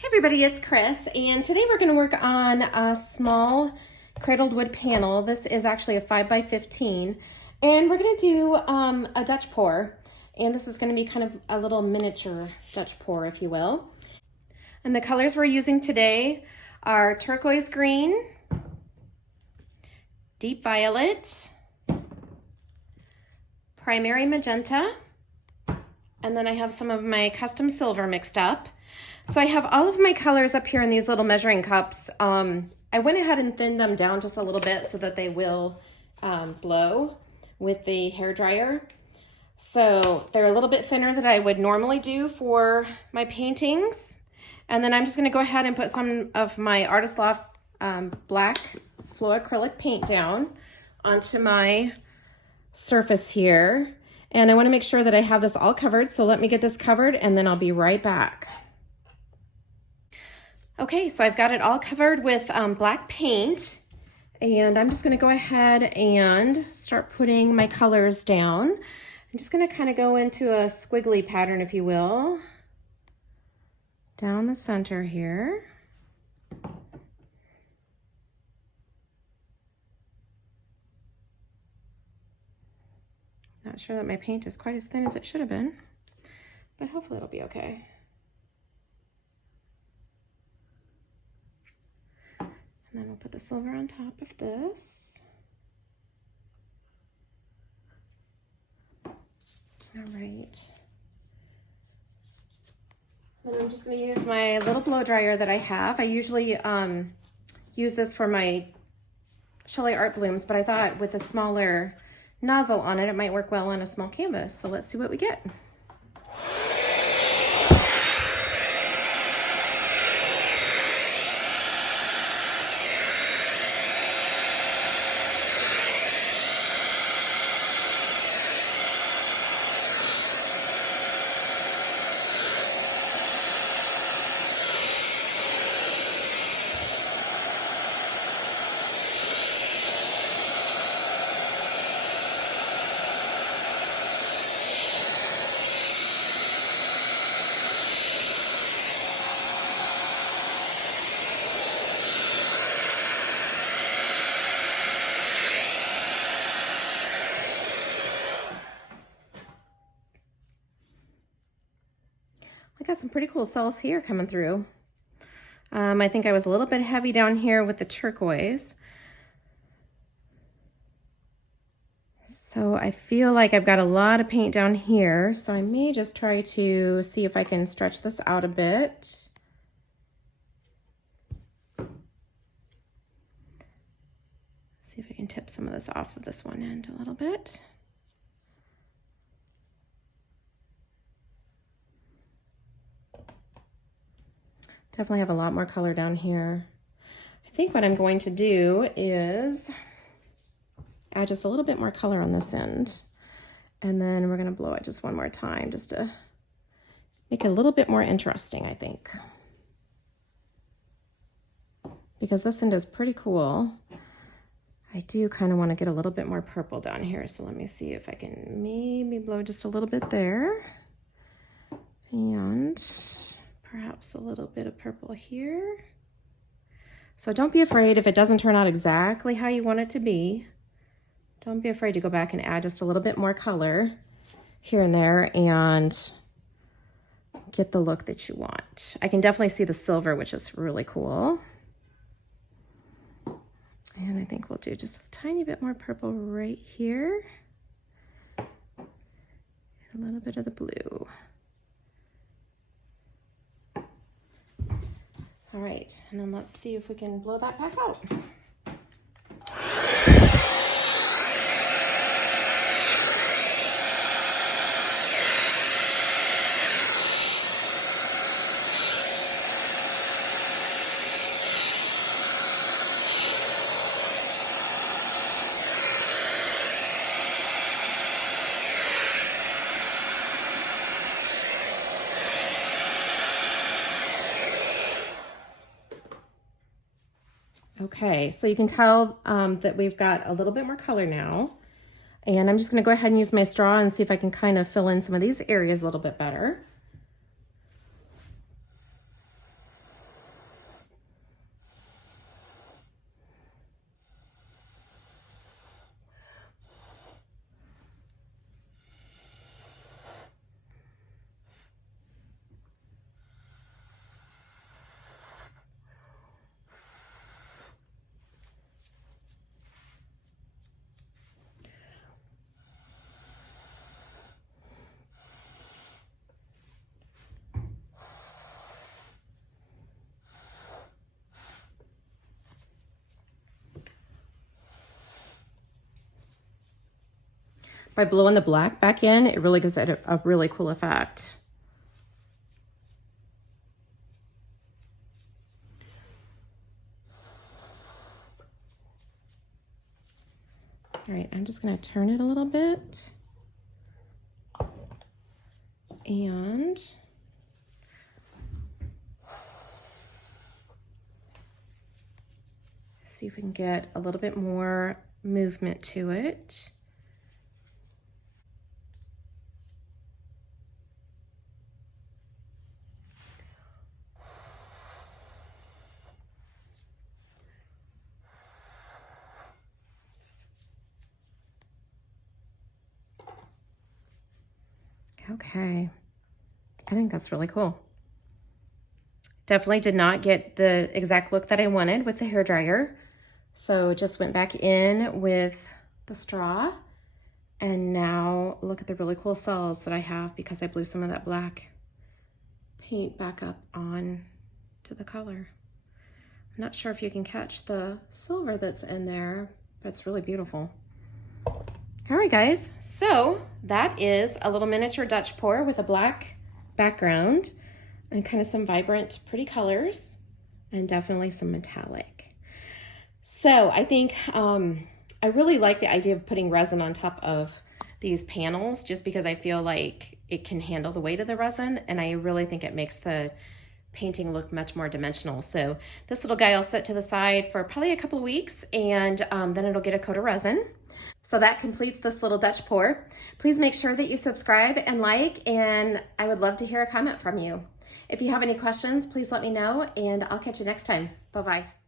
Hey everybody, it's Chris, and today we're going to work on a small cradled wood panel. This is actually a 5x15, and we're going to do a Dutch pour, and this is going to be kind of a little miniature Dutch pour, if you will. And the colors we're using today are turquoise green, deep violet, primary magenta, and then I have some of my custom silver mixed up. So I have all of my colors up here in these little measuring cups. I went ahead and thinned them down just a little bit so that they will blow with the hair dryer. So they're a little bit thinner than I would normally do for my paintings. And then I'm just gonna go ahead and put some of my Artist Loft black flow acrylic paint down onto my surface here. And I wanna make sure that I have this all covered. So let me get this covered and then I'll be right back. Okay, so I've got it all covered with black paint, and I'm just gonna go ahead and start putting my colors down. I'm just gonna kind of go into a squiggly pattern, if you will, down the center here. Not sure that my paint is quite as thin as it should have been, but hopefully it'll be okay. And then we'll put the silver on top of this. All right. Then I'm just going to use my little blow dryer that I have. I usually use this for my Shelley art blooms, but I thought with a smaller nozzle on it, it might work well on a small canvas. So let's see what we get. I got some pretty cool cells here coming through. I think I was a little bit heavy down here with the turquoise. So I feel like I've got a lot of paint down here, so I may just try to see if I can stretch this out a bit. See if I can tip some of this off of this one end a little bit. Definitely have a lot more color down here. I think what I'm going to do is add just a little bit more color on this end. And then we're gonna blow it just one more time just to make it a little bit more interesting, I think. Because this end is pretty cool. I do kind of want to get a little bit more purple down here. So let me see if I can maybe blow just a little bit there. And perhaps a little bit of purple here. So don't be afraid if it doesn't turn out exactly how you want it to be. Don't be afraid to go back and add just a little bit more color here and there and get the look that you want. I can definitely see the silver, which is really cool. And I think we'll do just a tiny bit more purple right here. And a little bit of the blue. All right, and then let's see if we can blow that back out. Okay, so you can tell that we've got a little bit more color now. And I'm just gonna go ahead and use my straw and see if I can kind of fill in some of these areas a little bit better. by blowing the black back in, it really gives it a really cool effect. All right, I'm just gonna turn it a little bit and see if we can get a little bit more movement to it. Okay, I think that's really cool. Definitely did not get the exact look that I wanted with the hairdryer. So just went back in with the straw. And now look at the really cool cells that I have because I blew some of that black paint back up on to the color. I'm not sure if you can catch the silver that's in there, but it's really beautiful. All right, guys, so that is a little miniature Dutch pour with a black background and kind of some vibrant, pretty colors and definitely some metallic. So I think I really like the idea of putting resin on top of these panels just because I feel like it can handle the weight of the resin, and I really think it makes the painting look much more dimensional. So this little guy will sit to the side for probably a couple of weeks, and then it'll get a coat of resin. So that completes this little Dutch pour. Please make sure that you subscribe and like, and I would love to hear a comment from you. If you have any questions, please let me know, and I'll catch you next time. Bye-bye.